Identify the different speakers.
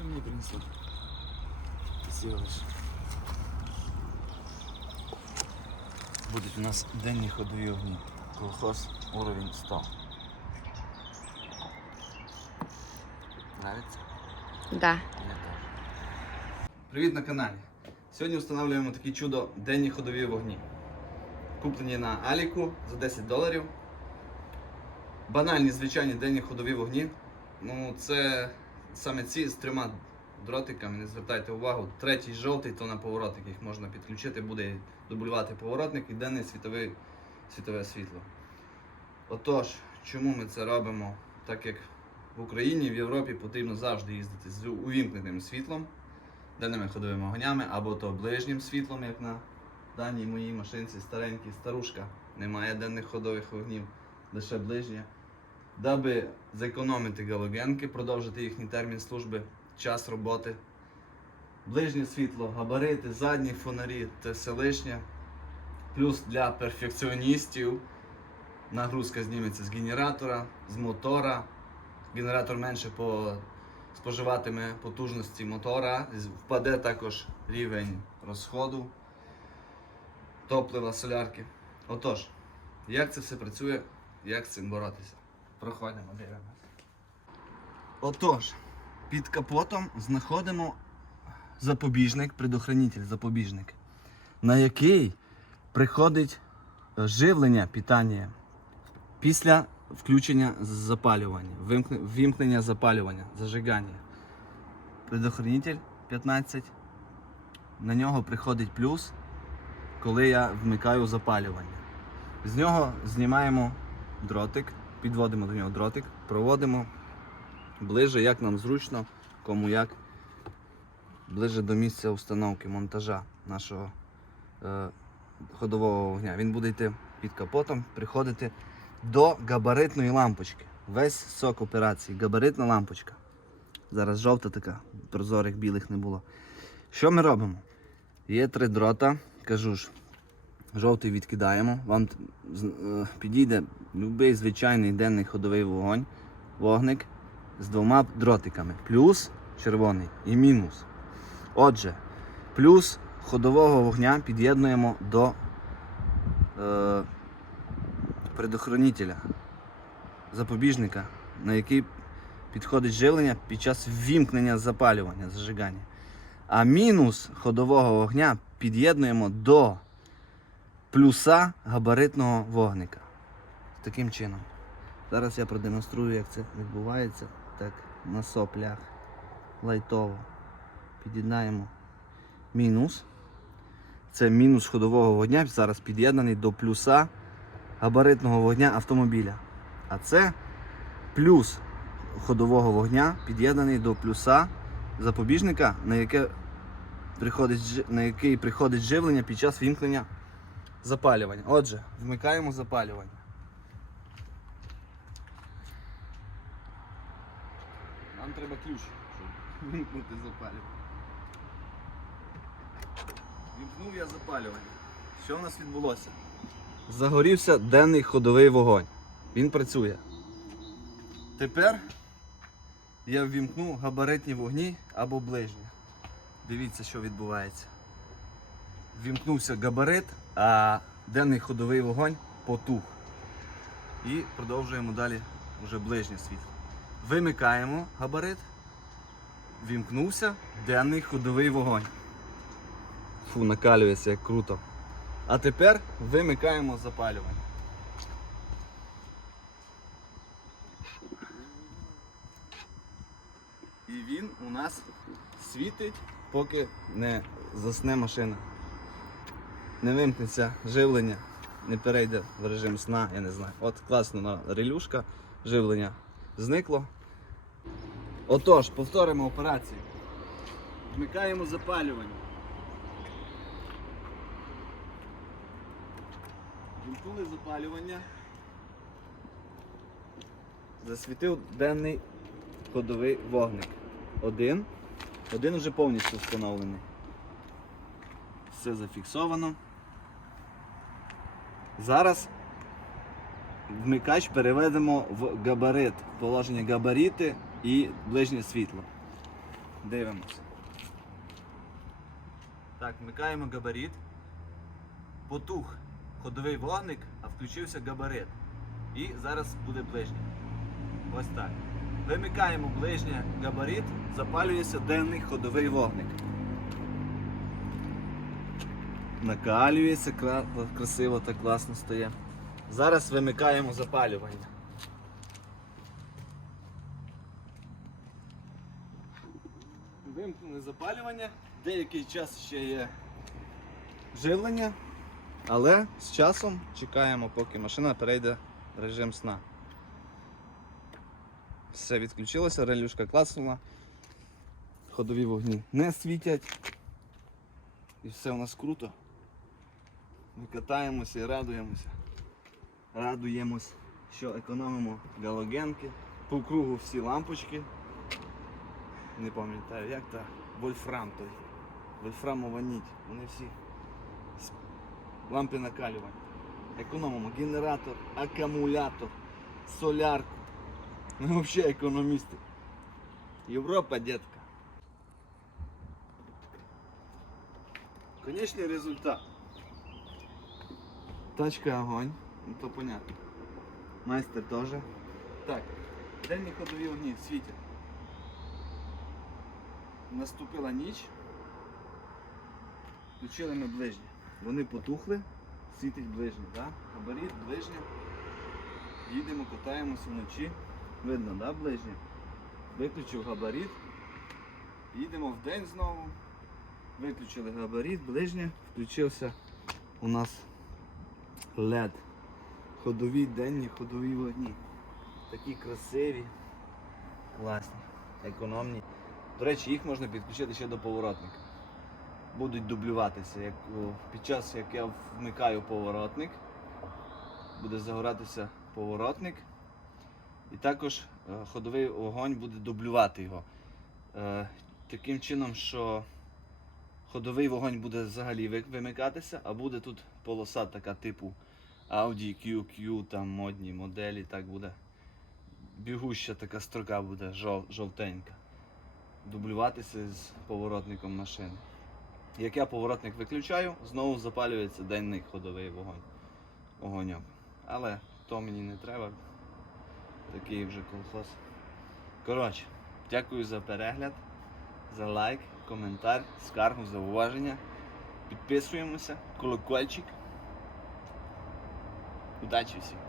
Speaker 1: мені принесли. Спасибо лише. Будуть у нас денні ходові огні. Колхоз уровень 100. Нравится?
Speaker 2: Да.
Speaker 1: Мне теж. Привіт на каналі. Сьогодні встановлюємо такі чудо денні ходові вогні. Куплені на Аліку за 10 доларів. Банальні звичайні денні ходові вогні. Ну, це саме ці з трьома дротиками, не звертайте увагу. Третій жовтий, то на поворотник їх можна підключити, буде дублювати поворотник і денне світове, світове світло. Отож, чому ми це робимо? Так як в Україні, в Європі потрібно завжди їздити з увімкненим світлом, денними ходовими огнями, або то ближнім світлом, як на даній моїй машинці старенькій, старушка. Немає денних ходових вогнів, лише ближнє. Даби зекономити галогенки, продовжити їхній термін служби, час роботи. Ближнє світло, габарити, задні фонарі це все лишнє. Плюс для перфекціоністів нагрузка зніметься з генератора, з мотора. Генератор менше по споживатиме потужності мотора, впаде також рівень розходу топлива, солярки. Отож, як це все працює, як з цим боротися? Проходимо, дивимося. Отож, під капотом знаходимо запобіжник, предохранитель, запобіжник, на який приходить е, живлення питання після включення запалювання, вимкне- ввімкнення запалювання, зажигання. Предохранитель 15. На нього приходить плюс, коли я вмикаю запалювання. З нього знімаємо дротик, підводимо до нього дротик, проводимо ближе, як нам зручно, кому як, ближе до місця установки монтажа нашого е, ходового вогня. Він буде йти під капотом, приходити до габаритної лампочки. Весь сок операції, габаритна лампочка. Зараз жовта така, прозорих білих не було. Що ми робимо? Є три дрота, кажу ж, жовтий відкидаємо. Вам е, підійде будь-який звичайний денний ходовий вогонь, вогник з двома дротиками. Плюс червоний і мінус. Отже, плюс ходового вогня під'єднуємо до е, предохранителя, запобіжника, на який підходить живлення під час ввімкнення запалювання, зажигання. А мінус ходового вогня під'єднуємо до плюса габаритного вогника. Таким чином. Зараз я продемонструю, як це відбувається. Так, на соплях. Лайтово. Під'єднаємо мінус. Це мінус ходового вогня. Зараз під'єднаний до плюса габаритного вогня автомобіля. А це плюс ходового вогня під'єднаний до плюса запобіжника, на, яке приходить, на який приходить живлення під час вімкнення запалювання. Отже, вмикаємо запалювання. Нам треба ключ, щоб вимкнути запалювання. Вімкнув я запалювання. Що в нас відбулося? Загорівся денний ходовий вогонь. Він працює. Тепер я ввімкну габаритні вогні або ближні. Дивіться, що відбувається. Ввімкнувся габарит, а денний ходовий вогонь потух. І продовжуємо далі вже ближнє світло. Вимикаємо габарит. Вімкнувся денний ходовий вогонь. Фу, накалюється як круто. А тепер вимикаємо запалювання. І він у нас світить, поки не засне машина. Не вимкнеться живлення, не перейде в режим сна, я не знаю. От класно на релюшка, живлення зникло. Отож, повторимо операцію. Вмикаємо запалювання. Вімкнули запалювання. Засвітив денний ходовий вогник. Один. Один вже повністю встановлений. Все зафіксовано. Зараз вмикач переведемо в габарит. Положення габарити і ближнє світло. Дивимося. Так, вмикаємо габарит. Потух ходовий вогник, а включився габарит. І зараз буде ближнє. Ось так. Вимикаємо ближнє габарит, запалюється денний ходовий вогник. Накалюється, красиво та класно стає. Зараз вимикаємо запалювання. Вимкнули запалювання, деякий час ще є живлення, але з часом чекаємо, поки машина перейде в режим сна. Все відключилося, релюшка класнула, ходові вогні не світять. І все у нас круто. Ми катаємося і радуємося. Радуємось, що економимо галогенки. По кругу всі лампочки. Не пам'ятаю, як та вольфрам той. Вольфрамова нить. Вони всі лампи накалювання. Економимо генератор, акумулятор, солярку. Ми взагалі економісти. Європа, детка. Конечний результат. Тачка огонь, ну то понятно. Майстер теж. Так, денні ходові огні світять. Наступила ніч. Включили ми ближнє. Вони потухли, світить ближнє, так? Габарит, ближнє. Їдемо, катаємося вночі. Видно, да, ближнє? Виключив габарит. Їдемо в день знову. Виключили габарит, ближнє, включився у нас LED. Ходові денні, ходові вогні. Такі красиві, класні, економні. До речі, їх можна підключити ще до поворотника. Будуть дублюватися. Як, під час, як я вмикаю поворотник, буде загоратися поворотник. І також е, ходовий вогонь буде дублювати його. Е, таким чином, що ходовий вогонь буде взагалі вимикатися, а буде тут полоса така типу Audi QQ, там модні моделі, так буде. Бігуща така строка буде жов, жовтенька. Дублюватися з поворотником машини. Як я поворотник виключаю, знову запалюється денний ходовий вогонь. Огоньок. Але то мені не треба. Такий вже колхоз. Коротше, дякую за перегляд, за лайк, коментар, скаргу, зауваження. Підписуємося, колокольчик. Удачі всім!